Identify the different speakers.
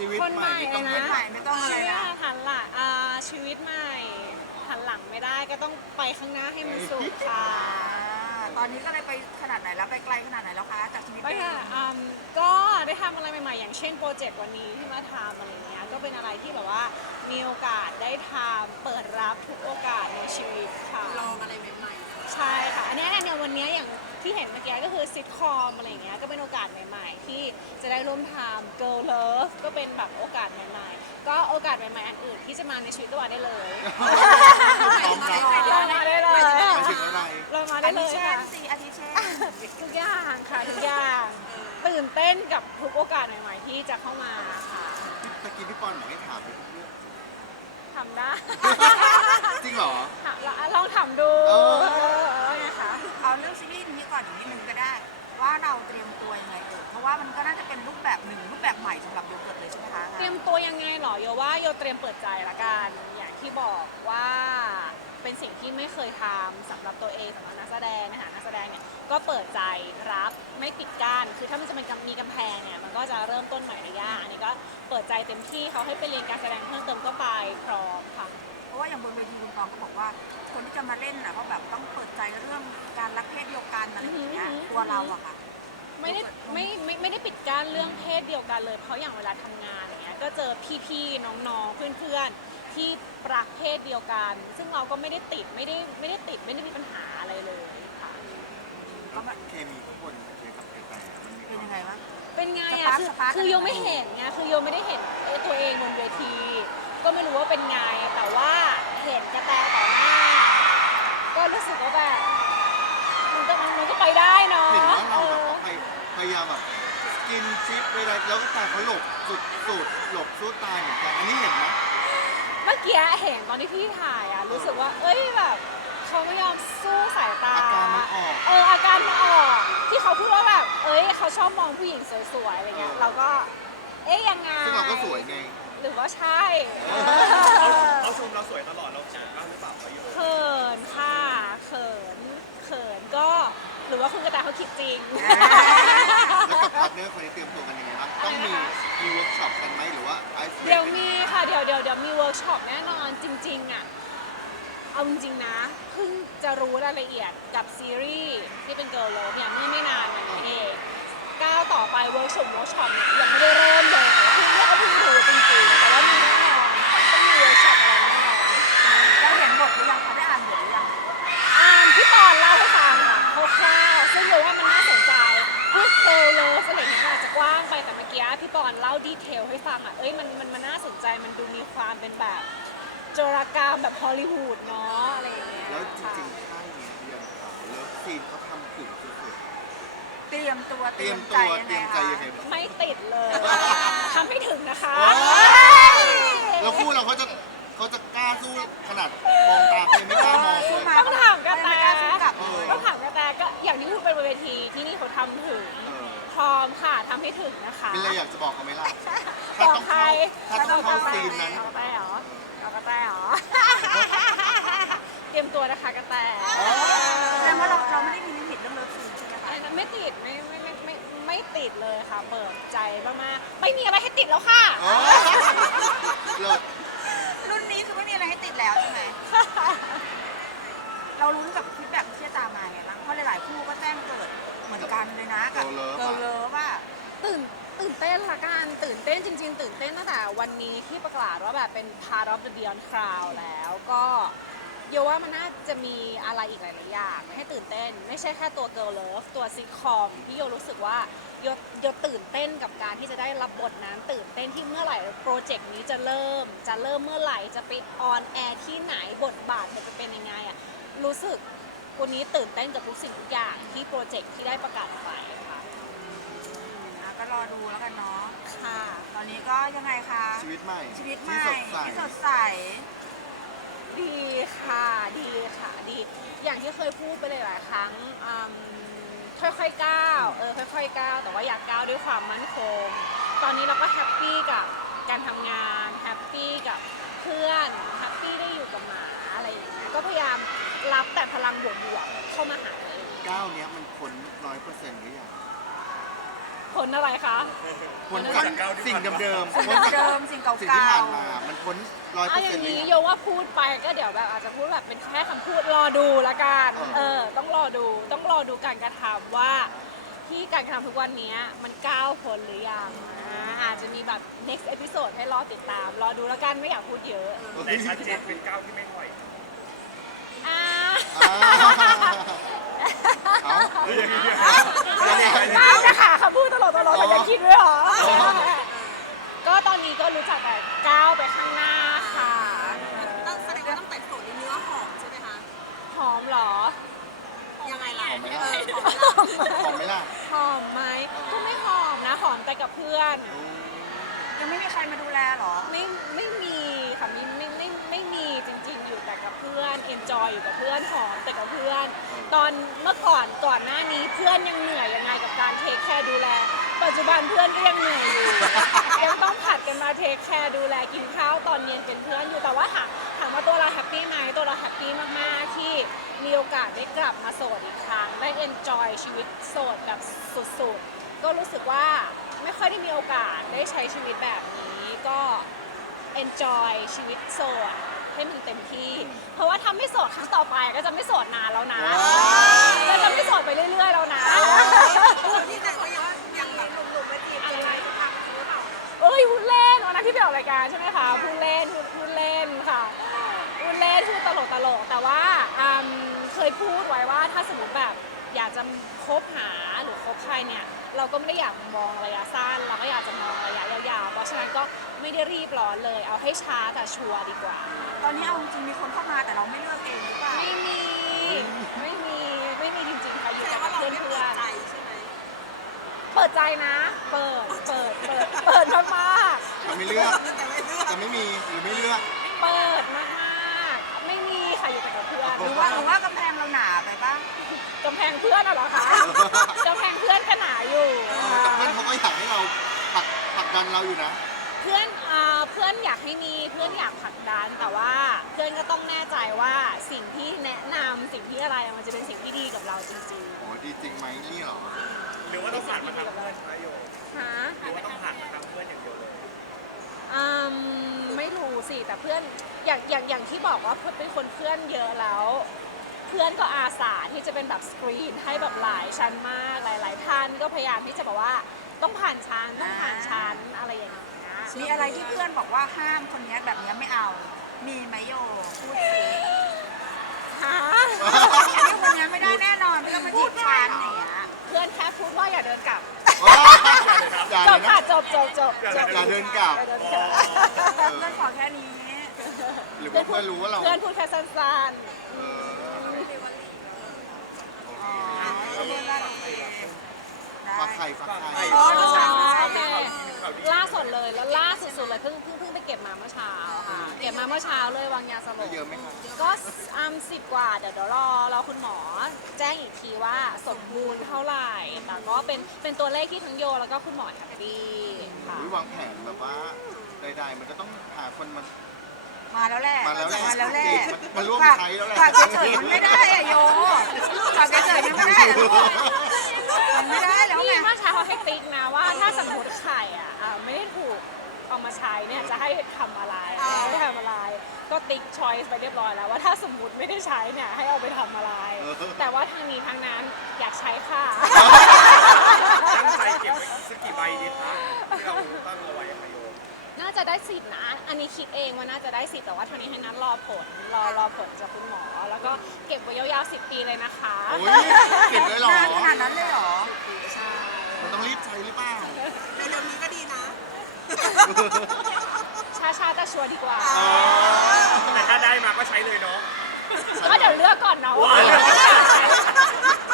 Speaker 1: วิต
Speaker 2: คน
Speaker 1: ให
Speaker 2: ให
Speaker 1: ม่
Speaker 2: ม่
Speaker 1: ไม่ต้อง
Speaker 2: เลย
Speaker 1: เดิน
Speaker 2: นะ
Speaker 1: ใหม่
Speaker 3: ไม่ต้องอะไร
Speaker 2: ชีวิต
Speaker 3: นะ
Speaker 2: หันหลังชีวิตใหม่หันหลังไม่ได้ก็ต้องไปข้างหน้าให้มันสุดค่ะ
Speaker 3: ตอนนี้ก็เลยไปขนาดไหนแล้วไปไกลขนาดไหนแล้วคะจากชีวิต
Speaker 2: ไป
Speaker 3: เดิ
Speaker 2: ค่ะ
Speaker 3: ม
Speaker 2: ก็ได้ทำอะไรใหม่ๆอย่างเช่นโปรเจกต์วันนี้ที่มาทำอะไรเงี้ยก็เป็นอะไรที่แบบว่ามีโอกาสได้ทำเปิดรับทุกโอกาสในชีวิตค่ะ
Speaker 4: ลองอะไรใหม่ๆ
Speaker 2: ใช่ค่ะอันเนี้ยเนี่ยวันเนี้ยอย่างที่เห็นเมื่อกี้ก็คือซิทคอมอะไรอย่างเงี้ยก็เป็นโอกาสใหม่ๆที่จะได้ร่วมทำ Girl Love ก็เป็นแบบโอกาสใหม่ๆก็โอกาสใหม่ๆอันอื่นที่จะมาในชีวิตตัวได้เลย
Speaker 1: พร้อมรับ
Speaker 2: เรามาได้เลย
Speaker 1: หมายถึงอะไร
Speaker 2: เรามา
Speaker 3: อา
Speaker 2: ได้เล
Speaker 3: ทิ
Speaker 2: ย
Speaker 3: เช่
Speaker 2: ค่ะ
Speaker 3: นสิอาทิเช่น
Speaker 2: ทุกอย่างค่ะทุกอย่างตื่นเต้นกับทุกโอกาสใหม่ๆที่จะเข้ามาค่ะ
Speaker 1: ตะกี้พี่ปอนบอกให้ถามไปทุกเรื่อง
Speaker 2: ทำได้
Speaker 1: จริงเหรอ
Speaker 2: ลองทำดู
Speaker 1: เออ
Speaker 2: ไงคะ
Speaker 3: เอาเรื่องซีรีส์นี้ก่อนอีกนิดนึงก็ได้ ว่าเราเตรียมตัวยังไงเพราะว่ามันก็น่าจะเป็นรูปแบบหนึ่งรูปแบบใหม่สำหรับโยเกิร์ตเลยใช่ไหมคะ
Speaker 2: เตรียมตัวยังไงเหรอโยว่าโยเตรียมเปิดใจละกันอย่างที่บอกว่าเป็นสิ่งที่ไม่เคยทำสำหรับตัวเองสำหรับนักแสดงนะคะนักแสดงเนี่ยก็เปิดใจรับไม่ปิดกั้นคือถ้ามันจะเป็นมีกำแพงเนี่ยมันก็จะเริ่มต้นใหม่ได้ยากอันนี้ก็เปิดใจเต็มที่เขาให้ไปเรียนการแสดงเพิ่มเติมก็ไปพร้อมค่ะ
Speaker 3: เพราะว่าอย่างบนเวทีคุณตองก็บอกว่า คนที่จะมาเล่นน่ะเขาแบบต้องเปิดใจเรื่องการรักเพศเดียวกันอะไรอย่างเงี้ยตัวเราอะค่ะ
Speaker 2: ไม่ได้ปิดกั้นเรื่องเพศเดียวกันเลยเพราะอย่างเวลาทำงานอย่างเงี้ยก็เจอพี่ๆน้องๆเพื่อนๆที่รักเพศเดียวกัน ซึ่งเราก็ไม่ได้ติดไม่ได้มีปัญหาอะไรเลยค่ะ
Speaker 1: แล้วเคมีข้างบนเคกับกระแตมันมี
Speaker 3: เป็นยังไงวะ
Speaker 2: เป็นไง
Speaker 3: สปา
Speaker 2: อะ
Speaker 3: ร์คสปาร์ค
Speaker 2: คือโยไม่เห็นไงคือโยไม่ได้เห็นตัวเองบนเวที ก็ไม่รู้ว่าเป็นไงแต่ว่าเห็นกระแตต่อหน้า ก็รู้สึกว่าแบบมันก็ไปได้เนาะ
Speaker 1: เห็นว่าเราแบบว่าพยายามแบบกินชิปอะไรแล้วก็ตายเขาหลบสุดหลบสู้ตายเหมือนกันอันนี้เห็นไหม
Speaker 2: เมื่อกี้เห็นตอนที่พี่ถ่ายอะรู้สึกว่าเอ้ยแบบเขาไม่ยอมสู้สายตา
Speaker 1: อาการมันออก
Speaker 2: อาการมันออกที่เขาพูดว่าแบบเอ้ยเขาชอบมองผู้หญิงสวยๆอะไรเงี้ยเราก็ยังไง
Speaker 1: ซึ่งเราก็สวยไง
Speaker 2: หรือว่าใช่
Speaker 5: เขาชมเราสวยตลอดเราเขินบ้างหรือเปล่าเขาอยู่
Speaker 2: เขินค่ะเขินก็หรือว่าคุณกระต่ายเขาคิดจริง
Speaker 1: แล้วกับพาร์ทเนอร์คนนี้เตรียมตัวกันยังไงบ้างต้องมีเวิร์กช็อปกันไหมหรือว่าไอซ์
Speaker 2: เดี๋ยวมีค่ะเดี๋ยวมีเวิร์กช็อปแน่นอนจริงๆอ่ะเอาจริงๆนะเพิ่งจะรู้รายละเอียดกับซีรีส์ที่เป็น Girl Love เนี่ยไม่นานมานี้เองก้าวต่อไปเวิร์กช็อปเนี่ยยังไม่ได้เริ่มเลยแต่ว่าเพิ่งรู้จริงๆแต่ว่ามีแน่นอนต้องมีเวิร์กช็อปอะไรแน่นอน
Speaker 3: เราเห็นบทหรือยังคะได้อ่านบทหรือยัง
Speaker 2: พี่ปอนเล่าให้ฟังค่ะคร่าวๆซึ่งโยว่ามันน่าสนใจพูด Girl Love อะไรอย่างเงี้ยอาจจะกว้างไปแต่เมื่อกี้พี่ปอนเล่าดีเทลให้ฟังอ่ะมันน่าสนใจมันดูมีความเป็นแบบโจรกรรมแบบฮอลลีวูดเนาะอะไรอย่างเงี้ย
Speaker 1: แล้วจริงๆค่ายนี้เรียนข่าวเลิฟซีนเขาทำถึงสุด
Speaker 3: เตรียมตัว
Speaker 1: ๆ
Speaker 3: เต
Speaker 1: เต
Speaker 3: รี
Speaker 1: รี
Speaker 3: ย
Speaker 1: ย
Speaker 3: ม
Speaker 1: ม
Speaker 3: ใจ
Speaker 1: ตัว
Speaker 3: ยัง
Speaker 1: เต
Speaker 3: ไง
Speaker 1: รียมใจ
Speaker 3: คะ
Speaker 1: ยังไงบ้าง
Speaker 2: ไม่ติดเลยทำให้ถึงนะคะ
Speaker 1: แล้วคู่เราเขาจะกล้าสู้ขนาดมองตาเขายังไม่กล้ามองเลย
Speaker 2: ต้องถามกระแต
Speaker 3: ไม่กล้าสู้กลับ
Speaker 2: ต้องถามกระแตก็อย่างที่พูดไปบนเวทีที่นี่เขาทำถึง พร้อมค่ะทำให้ถึงนะคะ
Speaker 1: เป็นอะไรอยากจะบอกเขาไหมล่ะ
Speaker 2: บ
Speaker 1: ถ้า
Speaker 2: อก
Speaker 1: ต้อง
Speaker 2: ใคร
Speaker 1: เข้าซีนนั้น
Speaker 2: เอากระแตเหรอเอากระแตเหรอ เตรียมตัวนะคะกระแต
Speaker 3: แสดงว่าเราไม่ได้มีลิมิตเรื่องเลิฟซีนใช่ไหมคะ
Speaker 2: ไม่ติดไม่ติดเลยค่ะ เปิดใจมากๆไม่มีอะไรให้ติดแล้วค่ะ
Speaker 1: อ๋อเลิศ
Speaker 3: รุ่นนี้คือไม่มีอะไรให้ติดแล้วใช่ไหม เราลุ้นกับฟีดแบ็กที่จะตามมาไงบ้างเพราะหลายๆคู่ก็แจ้งเกิดเหมือนกันเลยนะกับเกิร์ลเลิฟว่า
Speaker 2: ตื่นเต้นละกันตื่นเต้นจริงๆตื่นเต้นตั้งแต่วันนี้ที่ประกาศว่าแบบเป็น part of the Beyond Cloud แล้วก็โยว่ามันน่าจะมีอะไรอีกหลายๆอย่างให้ตื่นเต้นไม่ใช่แค่ตัว Girl Love ตัวซิทคอมที่โยรู้สึกว่าโยตื่นเต้นกับการที่จะได้รับบทนั้นตื่นเต้นที่เมื่อไหร่โปรเจกต์นี้จะเริ่มเมื่อไหร่จะไปออนแอร์ที่ไหนบทบาทมันจะเป็นยังไงอะรู้สึกวันนี้ตื่นเต้นกับทุกสิ่งทุกอย่างที่โปรเจกต์ที่ได้ประกาศไปค่ะ
Speaker 3: ก็รอดูแล้วกันเนาะ
Speaker 2: ค่ะ
Speaker 3: ตอนนี้ก็ยังไงคะ
Speaker 1: ชีวิตใหม่
Speaker 3: ชีวิตใหม่
Speaker 1: ที่สดใส
Speaker 3: ที่สดใส
Speaker 2: ดีค่ะดีอย่างที่เคยพูดไปหลายๆครั้งค่อยๆก้าวค่อยๆก้าวแต่ว่าอยากก้าวด้วยความมั่นคงตอนนี้เราก็แฮปปี้กับการทำงานแฮปปี้กับเพื่อนแฮปปี้ได้อยู่กับหมาอะไรอย่างเงี้ยก็พยายามรับแต่พลังบวกๆเข้ามาหาตัวเอง
Speaker 1: ก้าวเนี้ยมันพ้น100%หรือยัง
Speaker 2: ผลอะไรคะ
Speaker 1: พ้นกับสิ่งเดิมๆ
Speaker 3: สิ่ง
Speaker 1: พ้น
Speaker 3: เดิมสิ่งเก่า
Speaker 1: สิ่งที่ผ่าน
Speaker 3: ๆ
Speaker 1: มา มันพ้น
Speaker 2: เอาอย่าง
Speaker 1: 100%เลย
Speaker 2: นี้
Speaker 1: อะ
Speaker 2: โยว่าพูดไปก็เดี๋ยวแบบอาจจะพูดแบบเป็นแค่คำพูดรอดูละกัน ต้องรอดูการกระทำว่าที่การกระทำทุกวันนี้มันก้าวพ้นหรือยังอาจจะมีแบบ next episode ให้รอติดตาม รอดูแล้วกันไม่อยากพูดเยอะ
Speaker 5: แต่ชัดเจนเป็นก้าวที่ไม่ถอย
Speaker 2: อ่า
Speaker 1: เอา
Speaker 2: ก้าวนะคะคำพูดตลอดแต่ยังคิดด้วยเหรอ ก็ตอนนี้ก็รู้จักแต่ก้าวไปข้างหน้าค่ะ
Speaker 4: แสดงว่าตั้งแต่โสดในเนื้อหอมใช่ไหมคะ
Speaker 2: หอมเหรอ
Speaker 4: ยังไงล่ะ
Speaker 1: หอมไหม
Speaker 4: เอ
Speaker 1: ล่ะ
Speaker 4: อหอมไหมล่ะ
Speaker 1: หอมไหมล่ะ
Speaker 2: หอมไหมก็ไม่หอมนะหอมแต่กับเพื่อน
Speaker 3: ยังไม่มีใครมาดูแลเหรอ
Speaker 2: ไม่มีค่ะไม่มีจริงๆอยู่แต่กับเพื่อน enjoy อยู่กับเพื่อนหอมแต่กับเพื่อน ตอนเมื่อก่อนหน้านี้เพื่อนยังเหนื่อยยังไงกับการเทคแคร์ดูแล ปัจจุบันเพื่อนก็ยังเหนื่อยอยู่ ยังต้องผัดกันมาเทคแคร์ดูแลกินข้าวตอนเย็นเป็นเพื่อนอยู่แต่ว่าถามว่าตัวเราแฮปปี้ไหมตัวเราแฮปปี้มากๆที่มีโอกาสได้กลับมาโสดอีกครั้งได้ enjoy ชีวิตโสดแบบสุดๆก็รู้สึกว่าไม่ค่อยได้มีโอกาสได้ใช้ชีวิตแบบนี้ก็ enjoy ชีวิตโสดให้มันเต็มที่ เพราะว่าถ้าไม่โสดครั้งต่อไปก็จะไม่โสดนานแล้วนะก็จะไม่โสดไปเรื่อยๆแล้วนะ
Speaker 4: ที่แต่ก็ยังแบบหนุ่มๆมาจีบอะไรทุกครั้งหรือเปล่า
Speaker 2: เอ้ยพูดเล่นวันนั้นที่ไปออกรายการใช่ไหมคะพูดเล่นค่ะพูดเล่นพูดตลกแต่ว่าเคยพูดไว้ว่าถ้าสมมติแบบอยากจะคบหาหรือคบใครเนี่ยเราก็ไม่ได้อยากมองระยะสั้นเราก็อยากจะมองระยะยาวๆเพราะฉะนั้นก็ไม่ได้รีบร้อนเลยเอาให้ช้าแต่ชัวร์ดีกว่า
Speaker 3: ตอนนี้เอาจริงๆมีคนเข้ามาแต่เราไม่เลือกเองหรือเปล่า
Speaker 2: ไม่มีจริงๆค่ะอยู่
Speaker 4: แสด
Speaker 2: แต่
Speaker 4: ง
Speaker 2: กั
Speaker 4: ว่า
Speaker 2: บ
Speaker 4: เรา
Speaker 2: เพื่อน
Speaker 4: ไม่
Speaker 2: เพื่
Speaker 4: เปิ
Speaker 2: อน
Speaker 4: ดใจใช่ไหม
Speaker 2: เปิดใจนะ เปิดมาก
Speaker 1: จะไม่เลือก
Speaker 4: แต่ไม่เลือก
Speaker 1: จะไม่มีหรือไม่เลือก
Speaker 2: ๆเปิดมากๆไม่มีค่ะอยู่แต่กับเพื่อน
Speaker 3: หรือว่ากำแพงเราหนาไปปะ
Speaker 2: กำแพงเพื่อนเหรอคะกำแพงเพื่อนก็หนาอยู่
Speaker 1: แต่เพื่อนเขาก็อยากให้เราผลักดันเราอยู่นะ
Speaker 2: เพื่อนอยากให้มีเพื่อนอยากผลักดันแต่ว่าเพื่อนก็ต้องแน่ใจว่าสิ่งที่แนะนำสิ่งที่อะไรมันจะเป็นสิ่งที่ดีกับเราจริง
Speaker 1: โอ้ดีจริงไหมนี่เหรอ
Speaker 5: หรือว่าต้องผ่านมาทางเพื่อนใช่โย
Speaker 2: ๆฮะ
Speaker 5: หรือว่าต้องผ่านมาทางเพื่อนอย่างเดียวเลย
Speaker 2: ไม่รู้สิแต่เพื่อนอย่างที่บอกว่าเป็นคนเพื่อนเยอะแล้ว เพื่อนก็อาสาที่จะเป็นแบบสกรีนให้แบบหลายชั้นมากหลายๆท่านก็พยายามที่จะบอกว่าต้องผ่านชั้นอะไรอย่างเงี้ย
Speaker 3: มีอะไรที่เพื่อนบอกว่าห้ามคนเนี้ยแบบเนี้ยไม่เอา มีไหมโยพูดสิ
Speaker 2: ฮะ
Speaker 3: อันนี้คนเนี้ยไม่ได้แน่นอนไม่ต้องมาจีบฉันอย่างเงี้ย
Speaker 2: เพื่อนแค่พูดว่าอย่าเดินกลับ
Speaker 1: อย่า
Speaker 2: จ
Speaker 1: เล
Speaker 2: บ
Speaker 1: ย
Speaker 2: ค่ะ
Speaker 1: นะ
Speaker 2: จบ
Speaker 1: อย่าเดินกลับ
Speaker 2: อย่าเดินกลับ
Speaker 3: เพื่อนขอแค่นี้
Speaker 1: หรือว่าเพื่อนรู้ว่าเรา
Speaker 2: เพื่อนพูดแค่สั้น
Speaker 1: เออ
Speaker 3: อ๋อเพื่อนว่าโอเคได้
Speaker 1: ฟักไข่
Speaker 2: ๆอ๋อโอเคล่าสุดเลยแล้วล่าสุดๆเลยเพิ่งไปเก็บมาเมื่อเช้าค่ะเก็บมาเมื่อเช้าเลยวางยาสล
Speaker 1: ได้
Speaker 2: บ
Speaker 1: เยอะไหมคะ
Speaker 2: ก็10 กว่าเดี๋ยวรอคุณหมอแจ้งอีกทีว่าสมบูรณ์เท่าไหร่แต่ก็เป็นตัวเลขที่ทั้งโยแล้วก็คุณหมอแฮปปี้ค่ะ
Speaker 1: อุ๊ยวางแผนแบบว่าใดๆมันก็ต้องหาคนมา
Speaker 3: มาแล้วแหละ
Speaker 1: มาแล้วแหละ
Speaker 3: แหละ
Speaker 1: มาร่วมใช้แล้วแหละ
Speaker 3: ฝากเฉยๆมันไม่ได้อะโยฝากเฉยๆมันไม่ได้อะลูกมันไม่ได้แล้วไง
Speaker 2: นี่เมื่อเช้าเขาให้ติ๊กนะว่าถ้าสมมติไข่ไม่ได้ถูกเอามาใช้เนี่ยจะให้ทำอะไรก็ติ๊กช้อยส์ไปเรียบร้อยแล้วว่าถ้าสมมติไม่ได้ใช้เนี่ยให้เอาไปทำอะไร แต่ว่าทางนี้ทางนั้นอยากใช้ค่ะ
Speaker 5: ตั้งใจเก็บไว้สักกี่ใบดีคะที่เราตั้งเอาไว้ยังไงโย
Speaker 2: น่าจะได้10นะอันนี้คิดเองว่าน่าจะได้10แต่ว่าทางนี้ให้นัดรอผลจากคุณหมอ แล้วก็เก็บไว้ยาวๆ10 ปีเลยนะคะ
Speaker 1: โอ้ยเก็บเลยเหรอ
Speaker 3: นานขนาดนั้นเลยเหรอ
Speaker 2: ใช่
Speaker 1: มันต้องรีบใช้หรือเปล่า
Speaker 4: เร็วๆนี้ก็ดีนะ
Speaker 2: ช้าๆแต่ชัวร์ดีกว่า
Speaker 5: แต่ถ้าได้มาก็ใช้เลยเนาะ
Speaker 2: ก็เดี๋ยวเลือกก่อนเนาะว่า